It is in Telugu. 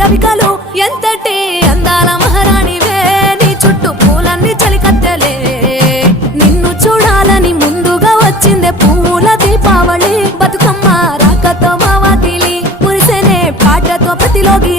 రవికలు ఎంతటి అందాల మహారాణివే నీ చుట్టూ పూలన్నీ చలికత్తెలే నిన్ను చూడాలని ముందుగా వచ్చిందే పూల దీపావళి బతుకమ్మ రాకతో మా వాకిలి మురిసెనే పాటతో ప్రతిలోకి